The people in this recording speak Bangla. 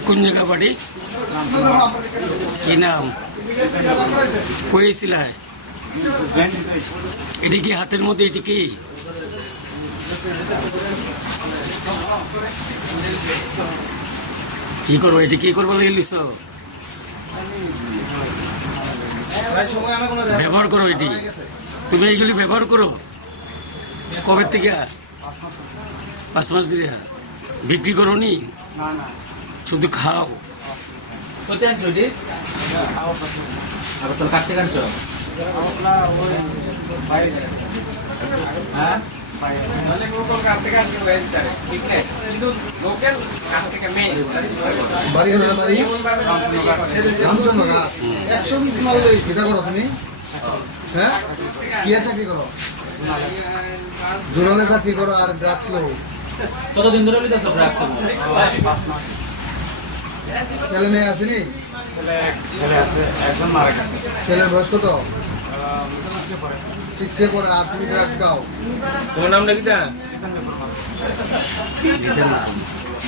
কোন জায়গা কি নাম কইছিল এটি কি হাতের মধ্যে এটি কি কি করব এটি কি করব লিস ব্যবহার করো এটি তুমি এইগুলি ব্যবহার করো কবে থেকে পাঁচ মাস ধরে বিক্রি করো নি শুধু খাও। কোথায় আনছো এটি আবার তোর কাছ থেকে আনছো? হ্যাঁ? বাড়ি হলো না বাড়ি রামচন্দ্র গাছ কিতা করো তুমি হ্যাঁ কি আর চাকরি করো জোনালে চাকরি করো আর ড্রাগস লো কতদিন ধরে ড্রাগস ছেলে মেয়ে আসেনি ছেলে আছে একজন মারা গেছে। বয়স কত? সিক্সে পড়ে। আর তুমি ড্রাগস খাও তোমার নামটা কি